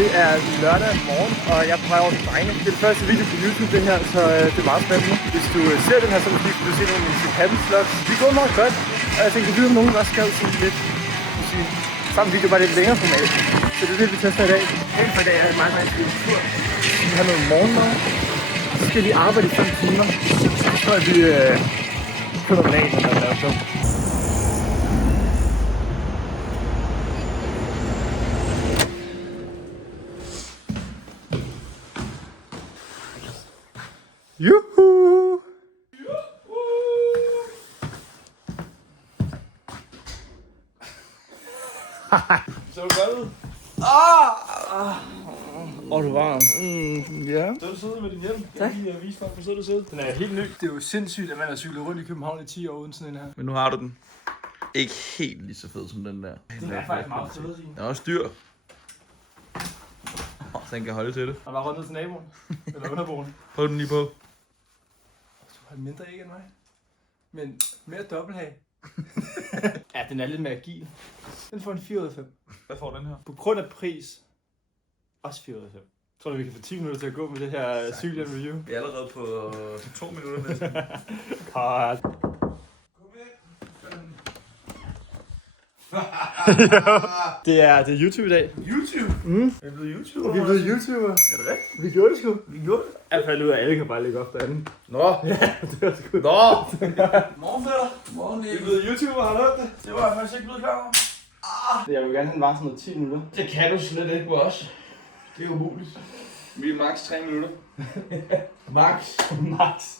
Det er lørdag morgen, og jeg er på vej over til drenge. Det er det første video på YouTube, det her, så det er meget spændende. Hvis du ser den her, så vil du se nogle af mine happy vlogs. Vi går meget godt, og jeg tænkte, at nogen også skal sådan lidt, samme video, bare lidt længere format. Så det er det, vi tester i dag. Helt for i dag er det meget tur. Vi har noget morgenmad, så skal vi arbejde i 5 timer. Så tror jeg, vi køber banen, eller hvad så. Juhu! Så er du godt ud? Og du var Ja. Så er du siddet med din hjelm. Tak. Jeg vise dig, hvor du sidder. Den er helt ny. Det er jo sindssygt, at man har cyklet rundt i København i 10 år uden sådan en her. Men nu har du den. Ikke helt lige så fed som den der. Den er faktisk meget fed, Den er også dyr. Så den kan holde til det. Og bare rundt ned til naboen. Eller underboen. Prøv den lige på. Du har mindre ikke end mig. Men mere dobbelthag. Ja, den er lidt mere agil. Den får en 4 ud af 5. Hvad får den her? På grund af pris. Også 4 ud af 5. Tror du, vi kan få 10 minutter til at gå med det her cykelreview? Vi er allerede på 2 minutter næsten. Godt. Det er YouTube i dag. YouTube? Mm. Jeg er blevet YouTuber. Vi er blevet YouTuber. Er det rigtigt? Vi gjorde det sgu. Vi gjorde det. Jeg fandt ud af, at alle kan bare lægge op derinde. Nå. Ja, det var sgu. Nå. Morgen, fætter. Morgen, Vi er blevet YouTuber, har du hørt det? Det var jeg faktisk ikke blevet klar over. Jeg vil gerne have den var sådan noget 10 minutter. Det kan du slet ikke på os. Det er umuligt. Vi er max 3 minutter. Max.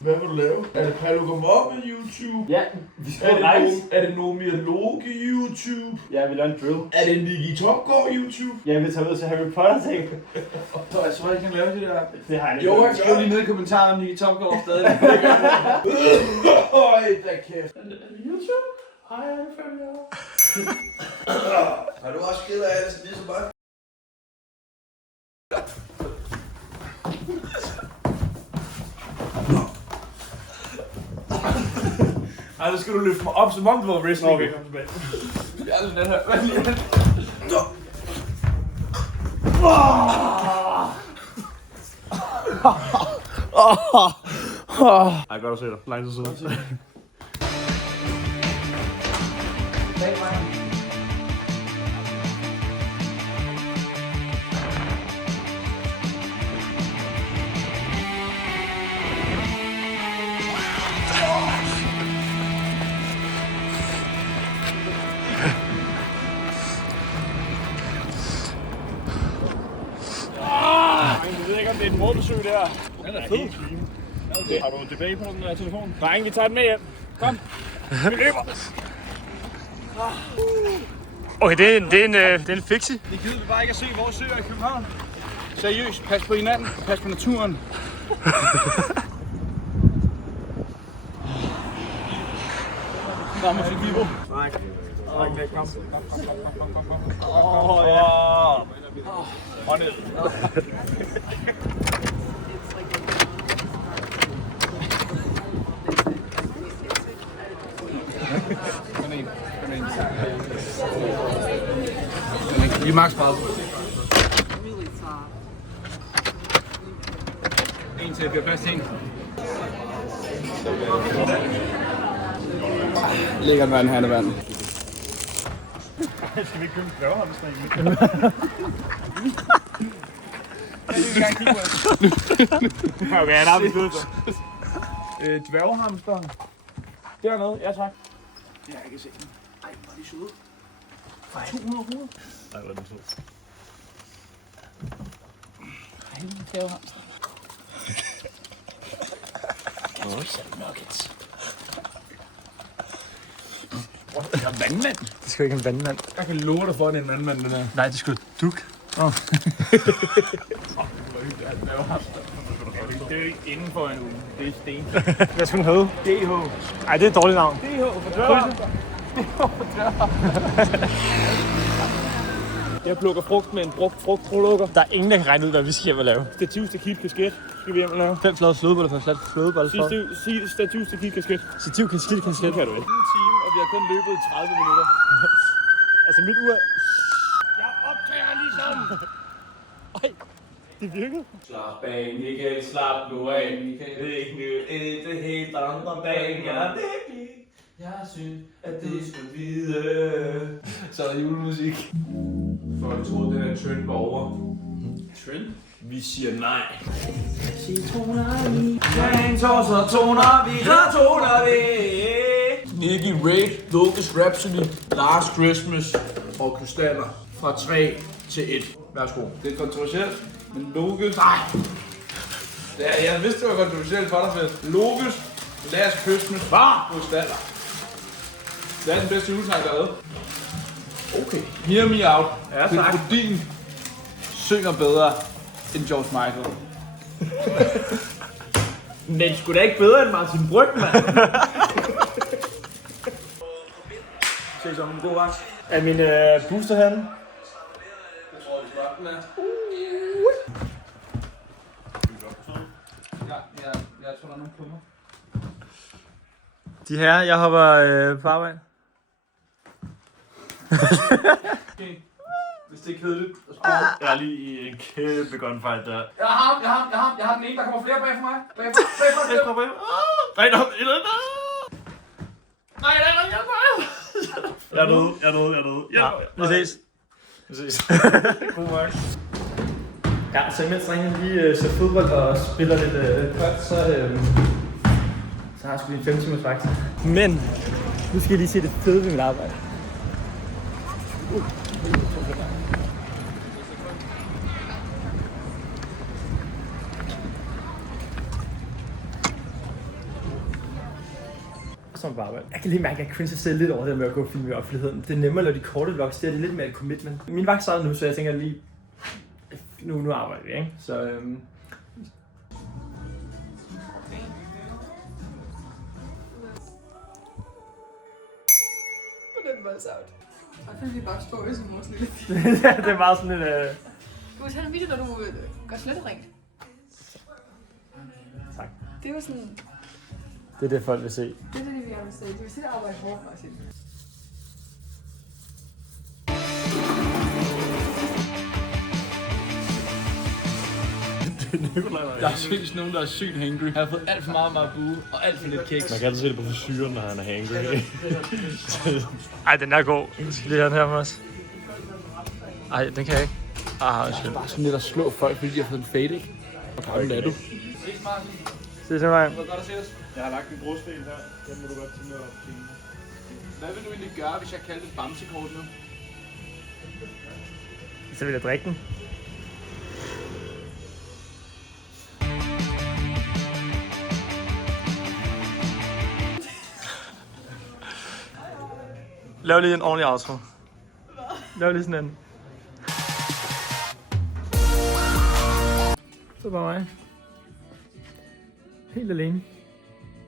Hvad vil du lave? Er det Palogomop med YouTube? Ja, vi skal rejse. Er det Nomialoge YouTube? Ja, vi laver en drill. Er det Nicky Topgaard YouTube? Ja, vi tager ud til Harry Potter ting. Så jeg tror, jeg kan lave det der. Det har jeg ikke. Jo, jeg skriver lige ned i kommentaren, om Nicky Topgaard stadig. Øj, da kæft. Er det YouTube? Hej, jeg følger. Har du også givet af det, ligesom mig? Ej, nu skal du løfte mig op, som om du var wrestling. Okay. Jeg er den her. Hvad lige? Ej, godt at se dig. Lang tid siden. Jeg ved ikke, om det er en motorsøg der. Den er fed. Okay. Har du tilbage på den der telefon? Nej, vi tager den med hjem. Kom. Vi løber. Okay, det er en fixie. Det gider vi bare ikke at se vores søer i København. Seriøst, pas på hinanden, pas på naturen. Rammer til Gibo. Nej. Okay, kom. Ja. Og ned. Vi er max 30. En til, bliver plads til en. Lækker vand, her er vand. Skal vi ikke købe en dværghamster egentlig? Okay, han har besluttet sig. Dværghamsteren. Dernede, ja tak. Ja, jeg kan se den. Ej, hvor er de søde. 200 kroner. Ej, hvor er den sød. Ej, dværghamster. Nuggets. Det er vandmand. Det skal ikke en vandmand. Jeg kan love dig for, at det er en vandmand, den her. Nej, det skal duk. Det er jo ikke inden for en uge. Det er sten. Hvad skal den hedde? DH. Ej, det er et dårligt navn. DH for dør. Jeg plukker frugt med en brugt frugtplukker. Der er ingen, der kan regne ud, hvad vi skal hjem og lave. Stativ, stakit, kasket. Skal vi hjem og lave? 5 flade flødeboller for en slat flødebolle for. Stativ, stakit, kasket. Stativ, kasket, kasket. Kan du ikke? En time, og vi har kun løbet 30 minutter. Altså mit ur... Jeg optager ligesom. Det virkede. Slap af, Michael, slap nu af, Michael. Det er ikke nyt, det helt andre bag. Jeg synes, at du skulle vide. Så er der julemusik. Folk troede, det er trend var over. Trend? Vi siger nej. Citroner i. Toner, toner, vi toner vi. Nicky Raid, Lucas Rhapsody, Last Christmas og Krystaller. Fra 3 til 1. Værsgo. Det er kontroversielt, men Lucas... Nej! Jeg vidste, det var kontroversielt for dig, Fed. Lucas, Last Christmas, Krystaller. Det er den bedste julesang, der er lavet. Okay. Hear me out. Ja, tak. Din synger bedre end George Michael. Men sgu da ikke bedre end Martin Brygmann. Se så, en god vagt. Er min booster herinde? Jeg tror, vi slap den af. Jeg tror, der er nogen på mig. De her, jeg hopper på arbejde. Okay. Hvis det er kedeligt at spille. Jeg er lige i en kæmpe gunfight der. Jeg har den ene, der kommer flere bag for mig. Bagfor. Nej, jeg er død. Vi ses. God morgen. Ja, så imens drengene lige ser fodbold og spiller lidt godt, så har jeg sgu lige en 5 timers vagt. Men nu skal jeg lige se det fede ved mit arbejde. Som på arbejde. Jeg kan lige mærke, at jeg cringer selv lidt over det med at gå og filme i offentligheden. Det er nemmere at lave de korte vlogs, det er lidt mere et commitment. Min vagt starter nu, så jeg tænker lige, nu arbejder vi, ikke? Så Den var out. Og så vi bare står i sådan vores lille det er meget sådan en... Du må tage en video, når du gør slet rent. Tak. Det er jo sådan... Det er det, folk vil se. Det er det, vi gerne vil se. De vil se dig arbejde hårdt, Martin. Der er sygt nogen, der er sygt hangry. Jeg har fået alt for meget Marabu og alt for lidt kiks. Man kan altid se det på frisyren, når han er hangry. Ej, den er god. Jeg skal lige have den her med os. Ej, den kan jeg ikke. Det er bare sådan lidt at slå folk, fordi de har fået en fade, ikke? Hvor gammel er du? Se så mig. Jeg har lagt en brosten her. Den må du godt tænke at kigge. Hvad vil du egentlig gøre, hvis jeg kaldte et bamsekort nu? Så vil jeg drikke den. Lav lige en ordentlig outro. Lav lige sådan en. Så bare mig. Helt alene.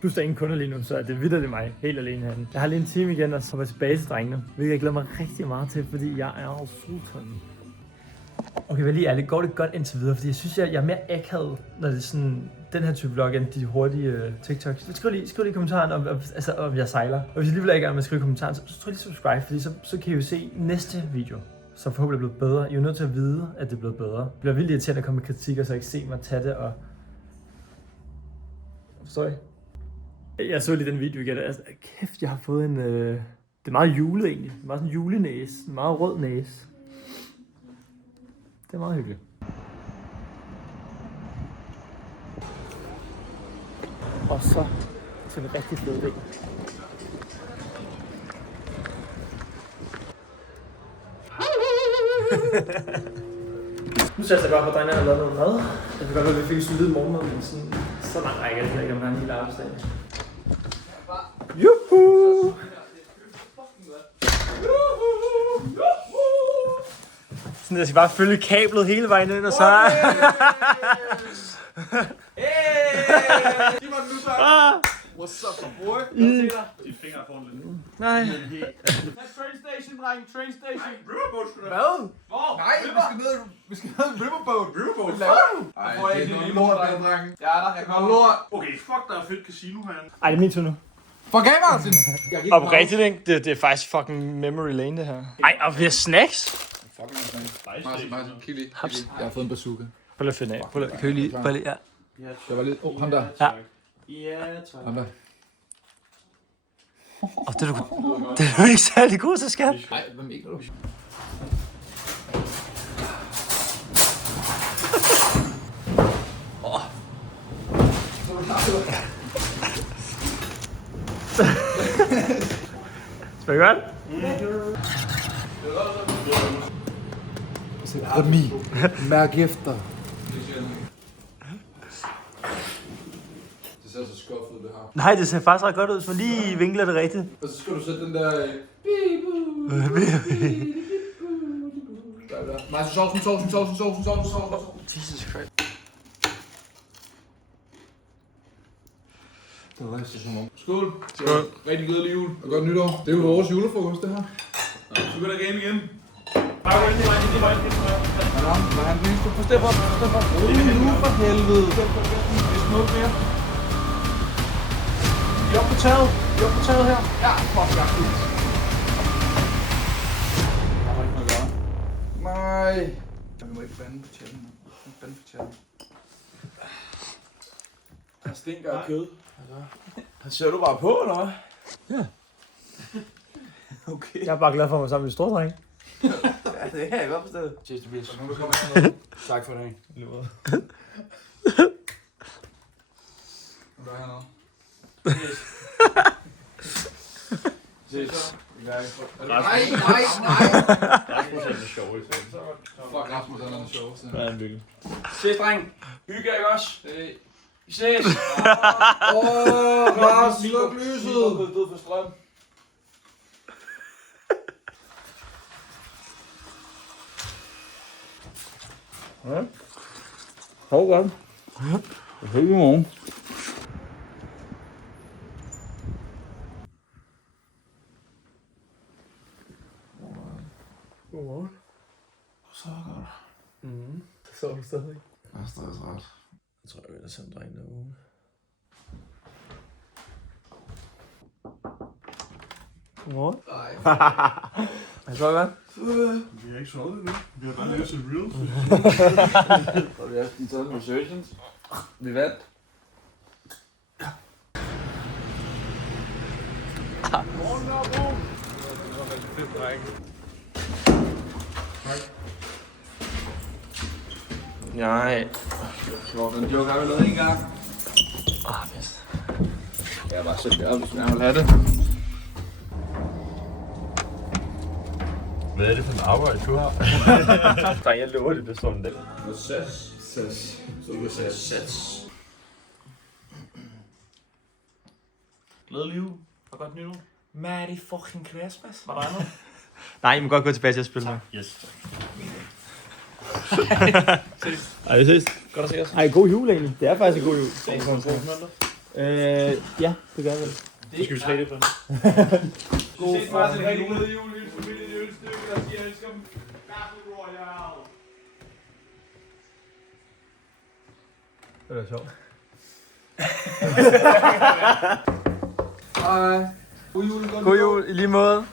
Plus der er ingen kunder lige nu, så det vitterligt mig helt alene herinde. Jeg har lige en time igen og så var tilbage til drengene, hvilket jeg glæder mig rigtig meget til, fordi jeg er sultan. Okay, men lige ærligt, går det godt indtil videre, fordi jeg synes, jeg er mere akavet, når det er sådan den her type vlog, end de hurtige TikToks. Skriv lige i kommentaren, om jeg sejler. Og hvis I alligevel ikke er med at skrive i kommentaren, så tryk lige subscribe, fordi så kan I jo se næste video, som forhåbentlig er blevet bedre. I er jo nødt til at vide, at det er blevet bedre. Det bliver vildt irriterende at komme med kritik, og så ikke se mig tage det og... Forstår I? Jeg så lige den video igen, altså kæft, jeg har fået en... Det er meget julet egentlig. Det er meget sådan en julenæse. En meget rød næse. Det er meget hyggeligt. Og så til en rigtig fed del. Nu sætter jeg bare på, at drengene har lavet noget mad. Jeg kan godt være, at vi fik solid morgenmad, men sådan, så langt rækker jeg ikke, om der er en hel arbejdsdag. Juhu! Sådan, jeg skal bare følge kablet hele vejen ind, og så... Giv mig den nu, tak. What's up, boy? Dine fingre er foran lidt. Nej. Train station, dreng. Train station. Riverboat, sgu da. Hvad? Hvor? Nej, vi skal ned i Riverboat. Riverboat? Hvad laver du? Ej, det er noget lort, dreng. Ja, jeg kommer lort. Okay, fuck, der er fedt casino herinde. Ej, det er min tur nu. Fuck af, Martin. Og på rigtigt, ikke? Det er faktisk fucking memory lane, det her. Ej, og vi har snacks. Martin, kig lige. Jeg har fået en bazooka. Prøv lige at finde af. Prøv lige, kan vi lige, prøv lige, ja. Der var lidt... ham der. Ja. Ja, tak. Ham der. Og det er du ikke særlig god til, skat. Nej, hvad mener du? Skal vi godt? Remi. Mærk efter. Det ser så skuffet ud, det her. Nej, det ser faktisk ret godt ud, hvis man lige vinkler det rigtigt. Og så skal du sætte den der... Nej, sovsen. Jesus Christ. Det var rigtig som om. Skål. Skål. Rigtig glædelig jul og godt nytår. Det er jo vores julefrokost, det her. Så går der game igen. Bare gå ind i mig. Hvad han lige på step op. Nu for helvede. Det er smukt mere. Vi er oppe på taget. Her. Ja, fuck, jeg er fint. Der var ikke noget at gøre. Nej. Vi må ikke bande på chatten. Der stinker af kød. Ser du bare på, eller hvad? Ja. Okay. Jeg er bare glad for at være sammen med en stor dreng. Ja, det kan jeg godt forstå. Cheers, Tobias. Så nu der kommer her noget. Tak for det. Nu er der her noget. Cheers. Nej. Rasmus er det sjove, ikke? Fuck, Rasmus er noget sjovt. Ja, han virkelig. Ses, dreng. Hygge, ikke også? Vi ses. Rasmus, sluk lyset. Vi er død for strøm. Ja. Hov godt. Det er i morgen. Godmorgen. Så godt. Så sover du stadig? Jeg er stadig træt. Jeg tror, jeg vil sende drengen derude. Godmorgen. Nej. Er det godt? Vi har ikke sovet endnu. Vi har bare lavet til reels. Og vi har lige taget nogle sessions. Vi vandt. Nej. Den joke har vi lavet en gang. Yes. Jeg var så glad, hvis du gerne vil have det. Hvad er det for en arbejde, du har? Dreng, jeg lover, det bliver sådan en dag. Sats. Sats. Glædelig jul. Og godt nytår. Merry fucking Christmas. Var der andet? Nej, I må godt gå tilbage til at spille med. Yes. Ej, det ses. Godt at se os. Ej, god jul egentlig. Det er faktisk en god jul. Ja, det gør jeg vel. Det skal vi træne på. God ses bare til en rigtig glædelig jul. Hils familien i Ølstykke, der siger, jeg elsker dem. Battle Royale. Det er sjovt. Hej. God jul, i lige måde.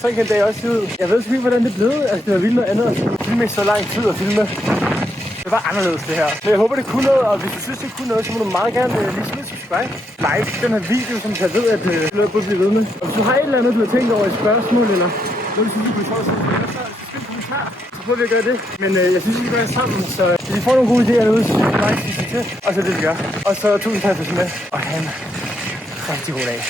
Sådan kan en dag også se ud. Jeg ved sgu ikke, hvordan det er blevet. Altså, det var vildt noget andet at filme i så lang tid at filme. Det var anderledes, det her. Men jeg håber, det kunne noget, og hvis du synes, det kunne noget, så må du meget gerne lige smide subscribe. Like den her video, som jeg ved, at det er på at blive ved med. Og hvis du har et eller andet, du har tænkt over et spørgsmål, eller noget, du synes, du kunne få, så skriv en kommentar. Så prøver vi at gøre det. Men jeg synes, vi skal gøre det sammen, så hvis I får nogle gode idéer derude, så synes jeg, like, til. Og så det, vi gør. Og så tusind tak for at se med, og have en rigtig god dag.